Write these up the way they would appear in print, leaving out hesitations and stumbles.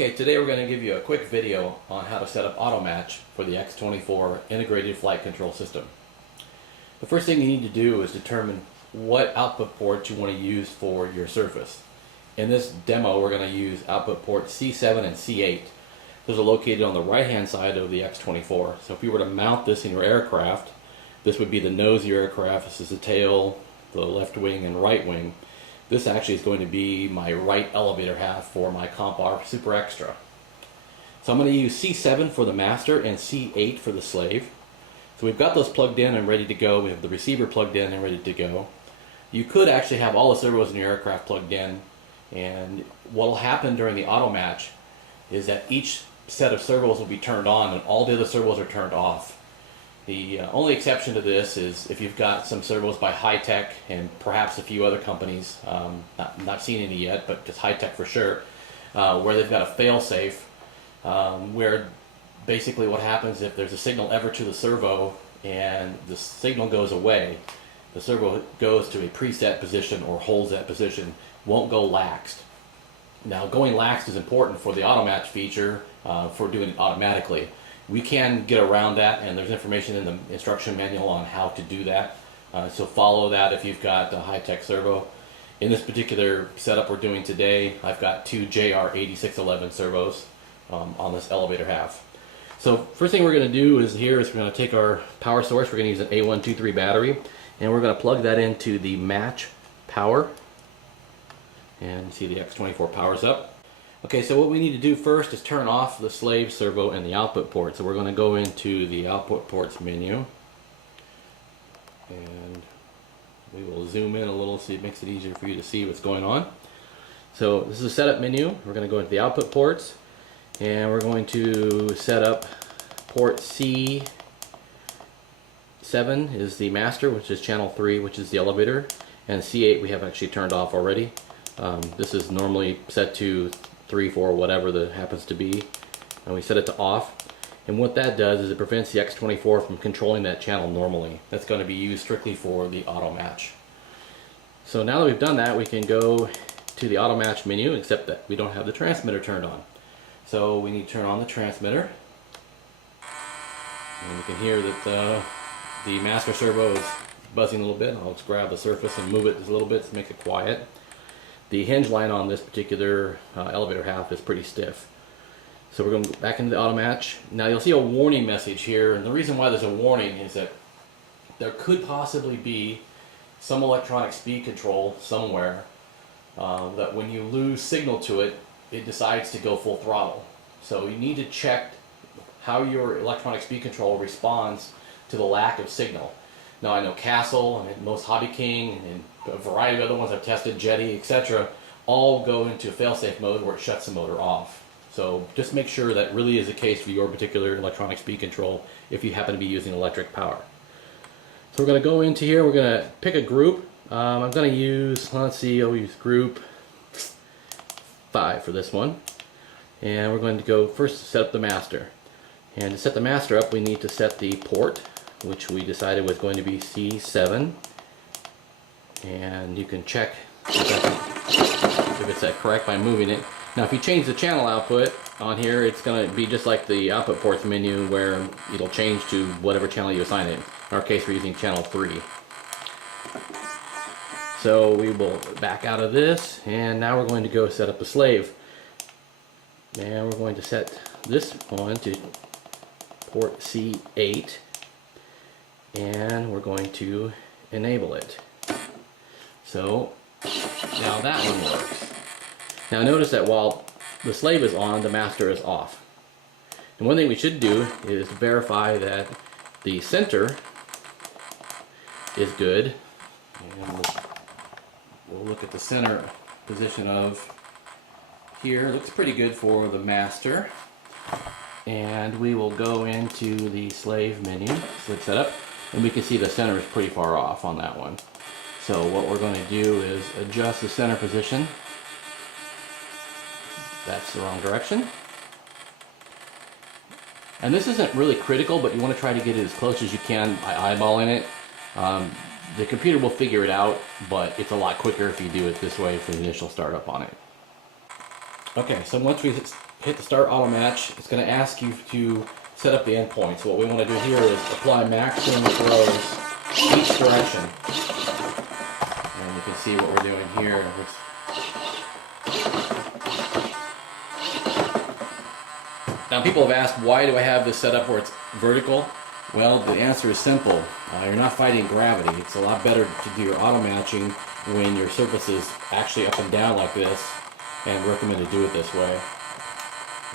Okay, today we're going to give you a quick video on how to set up AutoMatch for the X24 integrated flight control system. The first thing you need to do is determine what output ports you want to use for your surface. In this demo we're going to use output ports C7 and C8. Those are located on the right hand side of the X24. So if you were to mount this in your aircraft, this would be the nose of your aircraft, this is the tail, the left wing and right wing. This actually is going to be my right elevator half for my Comp R Super Extra. So I'm going to use C7 for the master and C8 for the slave. So we've got those plugged in and ready to go. We have the receiver plugged in and ready to go. You could actually have all the servos in your aircraft plugged in, and what will happen during the AutoMatch is that each set of servos will be turned on and all the other servos are turned off. The only exception to this is if you've got some servos by Hi-Tech and perhaps a few other companies, not seen any yet, but just Hi-Tech for sure, where they've got a fail-safe, where basically what happens if there's a signal ever to the servo and the signal goes away, the servo goes to a preset position or holds that position, won't go laxed. Now going laxed is important for the AutoMatch feature for doing it automatically. We can get around that, and there's information in the instruction manual on how to do that. So follow that if you've got a high-tech servo. In this particular setup we're doing today, I've got two JR8611 servos on this elevator half. So first thing we're going to do is we're going to take our power source. We're going to use an A123 battery, and we're going to plug that into the match power. And see the X24 powers up. Okay, so what we need to do first is turn off the slave servo and the output port. So we're going to go into the output ports menu, and we will zoom in a little so it makes it easier for you to see what's going on. So this is a setup menu. We're going to go into the output ports, and we're going to set up port C7 is the master, which is channel 3, which is the elevator, and C8 we have actually turned off already. This is normally set to 3, 4, whatever that happens to be, and we set it to off. And what that does is it prevents the X24 from controlling that channel normally. That's going to be used strictly for the AutoMatch. So now that we've done that, we can go to the AutoMatch menu, except that we don't have the transmitter turned on. So we need to turn on the transmitter, and you can hear that the master servo is buzzing a little bit. I'll just grab the surface and move it just a little bit to make it quiet. The hinge line on this particular elevator half is pretty stiff. So we're going to go back into the AutoMatch. Now you'll see a warning message here, and the reason why there's a warning is that there could possibly be some electronic speed control somewhere that when you lose signal to it, it decides to go full throttle. So you need to check how your electronic speed control responds to the lack of signal. Now I know Castle and most Hobby King and a variety of other ones I've tested, Jetty, etc., all go into failsafe mode where it shuts the motor off. So just make sure that really is the case for your particular electronic speed control if you happen to be using electric power. So we're going to go into here, we're going to pick a group. I'm going to use, let's see, I'll use group 5 for this one. And we're going to go first set up the master. And to set the master up, we need to set the port, which we decided was going to be C7, and you can check if it's set correct by moving it. Now if you change the channel output on here, it's going to be just like the output ports menu where it'll change to whatever channel you assign it. In our case we're using channel 3. So we will back out of this, and now we're going to go set up the slave. And we're going to set this one to port C8, and we're going to enable it. So now that one works. Now notice that while the slave is on, the master is off. And one thing we should do is verify that the center is good. And we'll look at the center position of here. It looks pretty good for the master. And we will go into the slave menu, slave setup, and we can see the center is pretty far off on that one. So what we're going to do is adjust the center position. That's the wrong direction. And this isn't really critical, but you want to try to get it as close as you can by eyeballing it. The computer will figure it out, but it's a lot quicker if you do it this way for the initial startup on it. Okay, so once we hit the start AutoMatch, it's going to ask you to set up the endpoint. So what we want to do here is apply maximum throws each direction. And you can see what we're doing here. Now people have asked, why do I have this set up where it's vertical? Well, the answer is simple. You're not fighting gravity. It's a lot better to do your auto matching when your surface is actually up and down like this, and recommend to do it this way.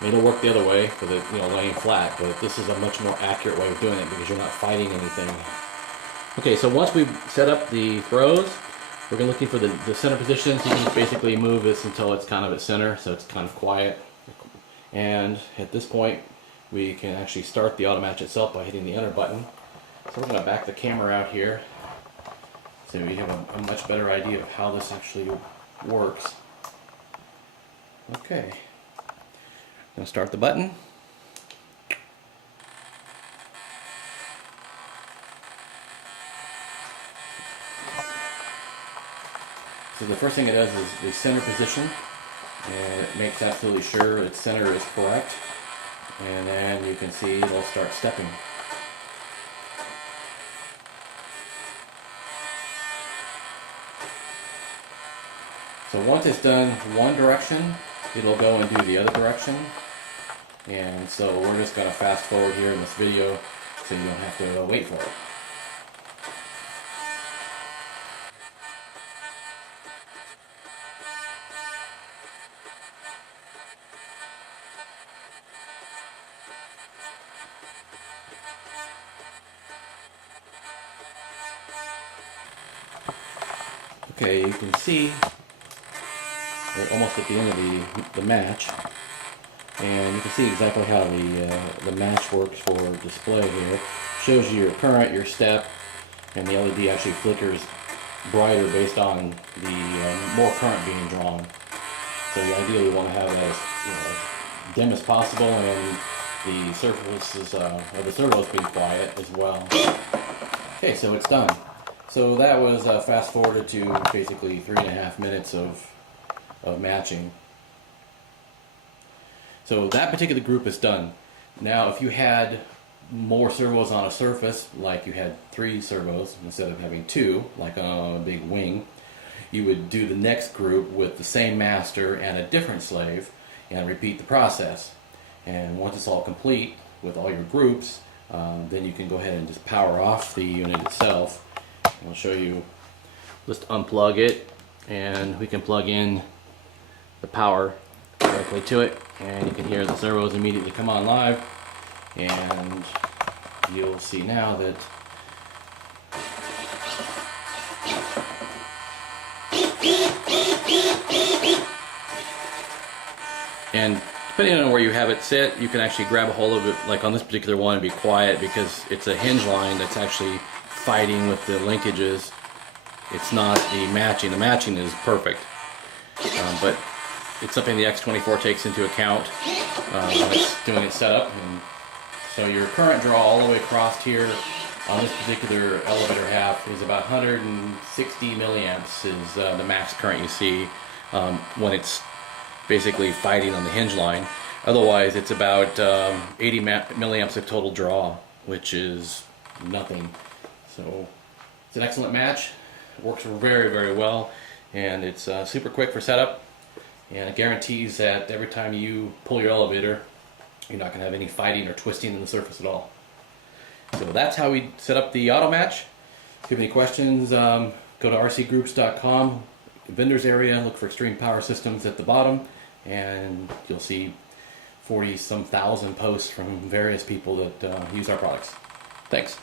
It'll work the other way with it, laying flat, but this is a much more accurate way of doing it because you're not fighting anything. Okay, so once we've set up the throws, we're looking for the center position. So you can basically move this until it's kind of at center, so it's kind of quiet. And at this point, we can actually start the AutoMatch itself by hitting the enter button. So we're going to back the camera out here so we have a much better idea of how this actually works. Okay, I'm going to start the button. So the first thing it does is the center position, and it makes absolutely sure its center is correct. And then you can see it'll start stepping. So once it's done one direction, it'll go and do the other direction. And so we're just going to fast forward here in this video so you don't have to wait for it. Okay, you can see we're almost at the end of the match, and you can see exactly how the match works for display here. It shows you your current, your step, and the LED actually flickers brighter based on the more current being drawn. So you ideally want to have it as dim as possible, and the surfaces of the servos being quiet as well. Okay, so it's done. So that was fast forwarded to basically 3.5 minutes of matching. So that particular group is done. Now if you had more servos on a surface, like you had 3 servos instead of having 2, like on a big wing, you would do the next group with the same master and a different slave and repeat the process. And once it's all complete with all your groups, then you can go ahead and just power off the unit itself. I'll show you, just unplug it, and we can plug in the power directly to it, and you can hear the servos immediately come on live, and you'll see now that and depending on where you have it sit, you can actually grab a hold of it, like on this particular one, and be quiet because it's a hinge line that's actually fighting with the linkages. It's not the matching. The matching is perfect, but it's something the X24 takes into account when it's doing its setup. And so your current draw all the way across here on this particular elevator half is about 160 milliamps is the max current you see when it's basically fighting on the hinge line. Otherwise it's about 80 milliamps of total draw, which is nothing. So it's an excellent match. It works very, very well, and it's super quick for setup, and it guarantees that every time you pull your elevator, you're not going to have any fighting or twisting in the surface at all. So that's how we set up the AutoMatch. If you have any questions, go to rcgroups.com, vendors area, look for Extreme Power Systems at the bottom, and you'll see 40-some thousand posts from various people that use our products. Thanks.